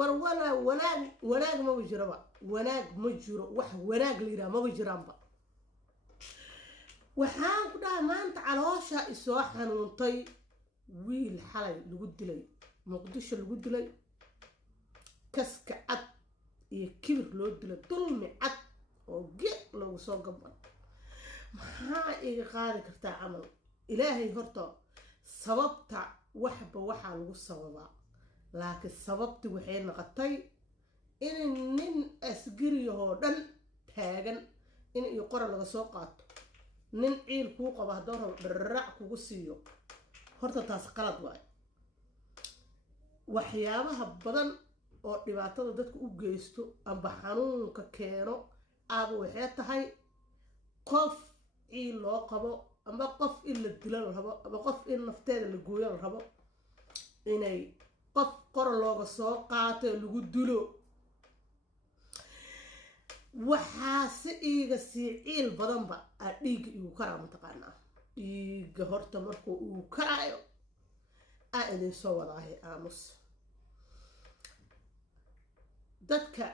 wanaag ma jiraba wanaag ma jiro wax wanaag la yiraahdo ma jiraanba waxaan ku dhahay maanta caloosha isoo xanuuntay wiil xalay lagu dilay muqdisho lagu dilay kaska cad iyo kibir loo dilay dulmi cad oo geed lagu soo gaban maxaa iga qaadi kartaa camal ilaahay horta sababta waxba waxaa lagu sababaa laakiin sababti waxay noqotay in nin asgariyahoo dhan taagan in iyo qora laga soo qaato nin ciil kuu qabo haddoo rabo dharrac kugu siiyo horta taas qalad waaye waxyaabaha badan oo dhibaatada dadka u geysto amba xanuunka keeno aaba waxay tahay qof ciil loo qabo amba qof in la dilo la rabo amba qof in nafteeda la gooyo la rabo inay qof qora looga soo qaato lagu dilo waxaase iiga sii ciil badanba aa dhiigga igu karaa mataqaanaa dhiigga horta markuu uu karaayo aa idin soo wadaahay aamus dadka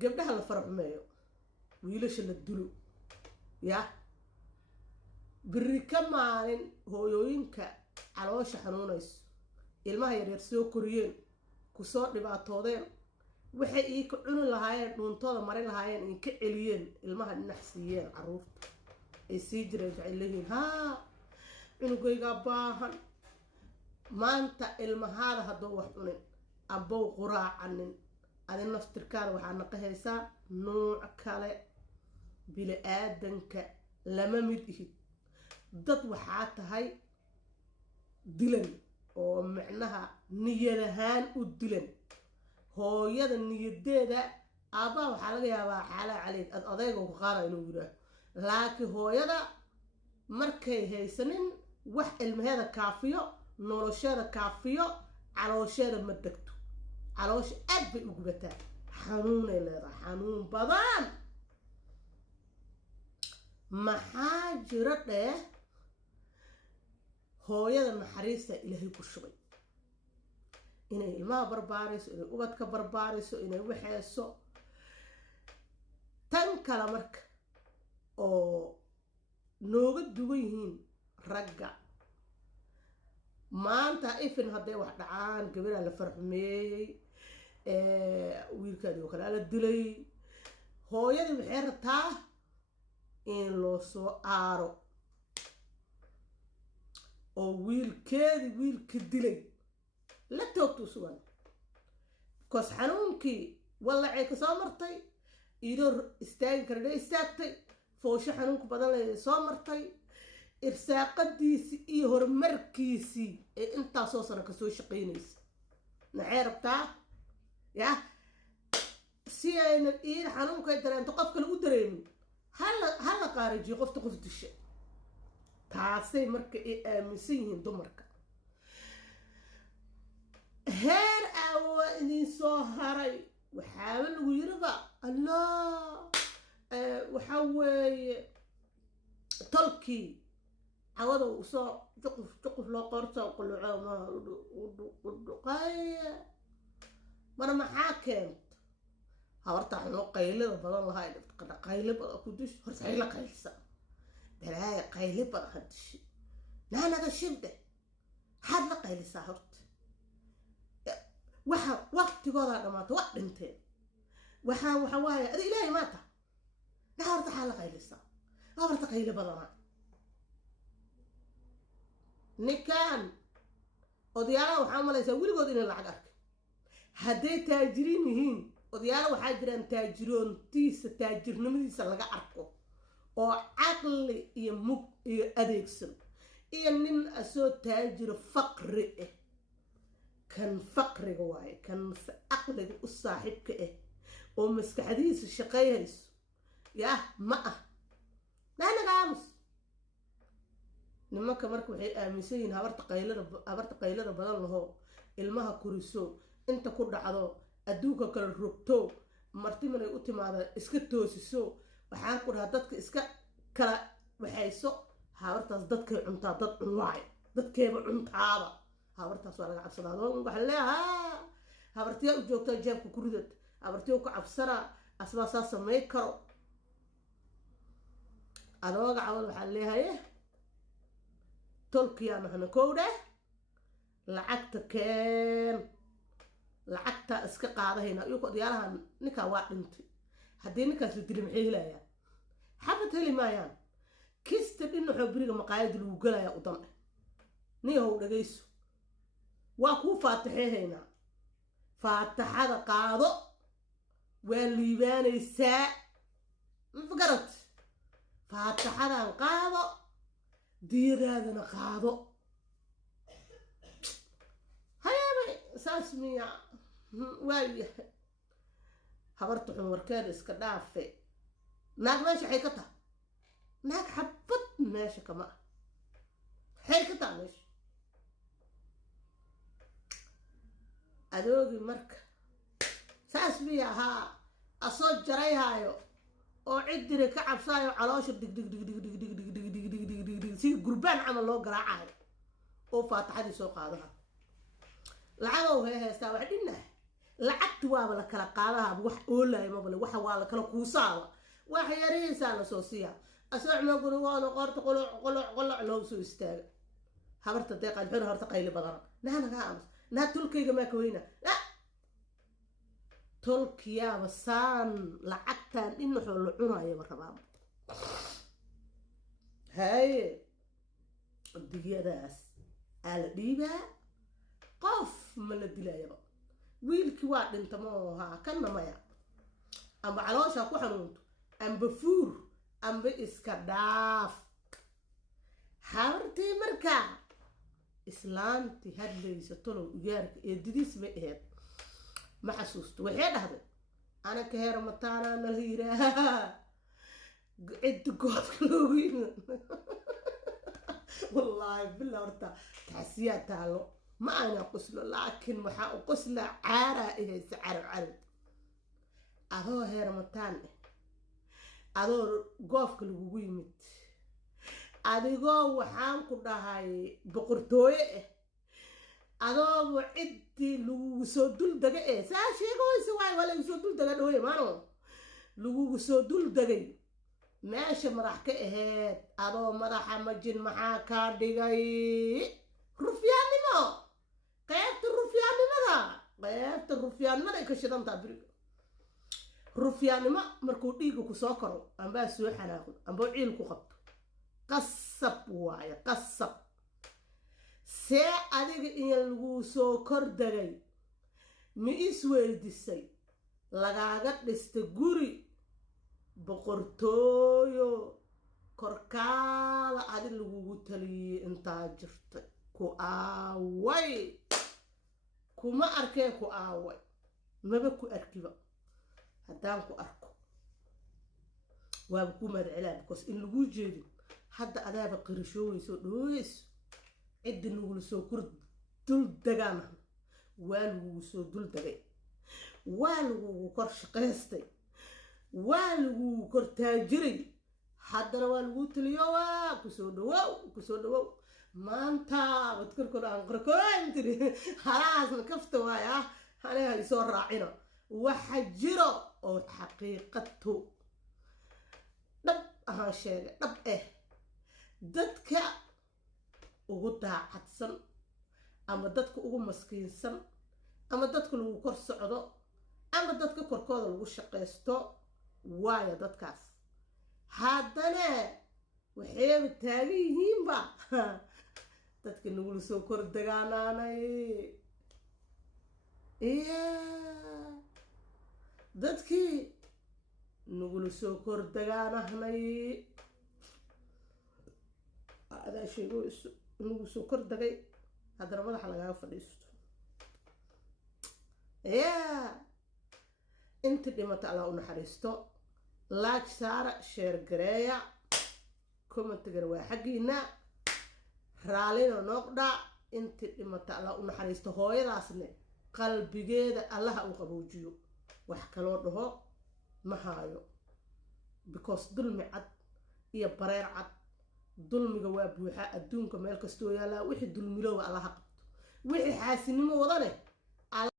gabdhaha la faraxumeeyo wiilasha la dilo yaa biri ka maalin hooyooyinka caloosha xanuunayso ilmaha yaryar soo koriyeen kusoo dhibaatoodeen waxay ii ka cuni lahaayeen dhuuntooda mari lahaayeen in ka celiyeen ilmaha dhinac siiyeen caruurta ay sii jireen jacayl leeyihiin haa cunugaygaa baahan maanta ilmahaada haddoo wax cunin abbow quraacanin adin naftirkaada waxaa naqahaysaa nuuc kale bili aadanka lama mid ihid dad waxaa tahay dilan oo macnaha niyad ahaan u dilan hooyada niyadeeda aabbaha waxaa laga yaabaa xaalaa caleeg ad adayga ku qaada inuu yiraaho laakiin hooyada markay haysanin wax ilmaheeda kaafiyo nolosheeda kaafiyo caloosheeda ma degto caloosha aad bay u gubataa xanuunay leedahay xanuun badan maxaa jiro dheh hooyada naxariista ilaahay ku shubay inay ilmaha barbaarayso inay ubadka barbaarayso inay waxeeso tan kale marka oo nooga duwan yihiin ragga maanta ifin hadday wax dhacaan gabaraa la farxumeeyey wiilkaadi oo kale la dilay hooyadii waxay rabtaa in loo soo aaro oo wiilka dilay la toogto sugan kos xanuunkii wallacay ka soo martay idoo istaagi kara istaagtay foosho xanuunka badan leh soo martay irsaaqadiisii iyo horumarkiisii ee intaasoo sano kasoo shaqaynaysa maxay rabtaa yaa si aynan iin xanuunkay dareento qof kale u dareemin hala qaarijiyo qofta qof disha taasay marka ay aaminsan yihiin dumarka heer aawa idin soo haray waxaaba lagu yiraba allah waxaa weeye tolkii cawada usoo juquf loo qorto quluco ma udhuqaya mana maxaa keento habarta xunoo qaylada badan lahaa qayli badan ku dish horta hayla qaylisa balaaya qayli badan hadishi naanaga shibde had la qaylisaa horta waxa waqtigooda dhamaatay wax dhinteen waxa waaye adi ilaahay maanta horta xaala qaylisa horta qayli badana ninkan odayaalaha waxaa malaysaa weligood inay lacag arkay hadday taajiriin yihiin odayaala waxaa jiraan taajiroontiisa taajirnimadiisa laga arko oo caqli iyo mug iyo adeegsan iyo nin asoo taajiro faqri ah kan faqriga waaye kan caqliga u saaxiibka ah oo maskaxdiisa shaqaynayso yaa ma ah naanaga aamus nimanka marka waxay aaminsan yihiin habarta qaylada badan lahoo ilmaha kuriso inta ku dhacdo adduunka kala rogto marti manay u timaada iska toosiso waxaan ku dhahaa dadka iska kala waxayso habartaas dadkay cuntaa dad cun waayo dadkeeba cuntaaba habartaas waa laga cabsadaa waxaa leeyahaa habartiya u joogta jeebka ku ridad habartiya ku cabsana asbaa saa samay karo adooga cawal waxaa leeyahay tolkiya nahna kowda lacagta keen lacagta iska qaadahayna iyo diyaarahan ninka waa dhintay haddii ninkaas la dilay maxay helayaan xabad heli maayaan kista dhinaxoo beriga maqaayada lagu galayaa u dambe niyahow dhagayso waa kuu faataxeehaynaa faataxada qaado waa liibaanaysaa mafgarad faataxadan qaado diyadaadana qaado hayaabay saas miya waayahay habarta xun warkeeda iska dhaafe naag meesha waxay ka taha naag xabad meesha kama ah waxay ka taha meesha adoogi marka saas miya haa asoo jarayhaayo oo ciddire ka cabsaayo caloosha dig si gurbaan camal loo garaacayo oo faataxadii soo qaadaha lacagow heestaa wax dhinah lacagti waaba la kala qaadaha wax oolay mabale waxa waa la kala kuusaaba wax yarihiisaa la soo siiya asoo guri waana qorta qoloc loo soo istaaga habarta deeqaan xun horta qayli badana naga aamus naa tulkayga ma ka weyna tolkiyaaba saan lacagtan dhinaxoo la cunayo marabaa haye digiyadaas aa la dhiibaa qof ma la dilayaba wiilkii waa dhinta maaha kanna maya amba caloosha ku xanuunto amba fuur amba iska dhaaf habartii markaa islaantii hadlaysa tolow ugaarka ee didiis bay ahayd ما حسوست وحيد هذا أنا كهير متانا نلهيرا عد قوف كلوين والله بالله ورتا تحسيات تعالو ما أنا قسله لكن محا قسله عارة إيه سعر عرض أهو هير متانا أهو قوف كلوين أديقو وحام كنا هاي بقرطوية adoo cidii lagu soo dul dagay saa sheegayso way wala soo dul dagay dhooy maano lagu soo dul dagay meesha madax ka aheed adoo madaxa majin maxaa ka dhigay rufyaanimo qaybta rufyaanimada ka shidanta biriga rufyaanimo markuu dhiigu ku soo koro amba soo xanaaqo amba ciil ku qabto qasab waaye qasab see adiga in lagu soo kordagay mi isweydiisay lagaaga dhista guri boqortooyo korkaada adi lagugu taliyey intaa jirta ku aaway kuma arkee ku aaway maba ku arkiba haddaan ku arko waaba ku madcelaa because in lagu jeedin hadda adaaba qirishooyso dhooyeyso عد نقول سو كرد دول دجانا والو سو دول دجاي والو كرش قيستي والو كرتاجري حضر والو تليوا كسودو ما انت بتذكر قران قركون تري خلاص كفت وايا انا يسور راعينا وحجره او حقيقته دب ها شيء دب ددك ugu daacadsan ama dadku ugu maskiinsan ama dadku lagu kor socdo ama dadka korkooda lagu shaqeysto waayo dadkaas haddana waxay taagan yihiinba dadka nagu soo kor dagaanaanay dadkii nagu soo kor dagaanahnay هذا شيء إنه سكر دقي هذا رمضان حلقة فديست يا أنت اللي ما تعلقون حريستو لايك سارة شير قرايا كومنت قروي حقينا رالين ونقطع أنت اللي ما تعلقون حريستو هاي راسنا قلبي جيد الله أقبوجيو وحكلون له ما هايو because ظلم عد يا برير عد dulmiga waa buuxa adduunka meel kastoo yaala wixii dulmilow alla ha qabto wixii xaasinimo wadane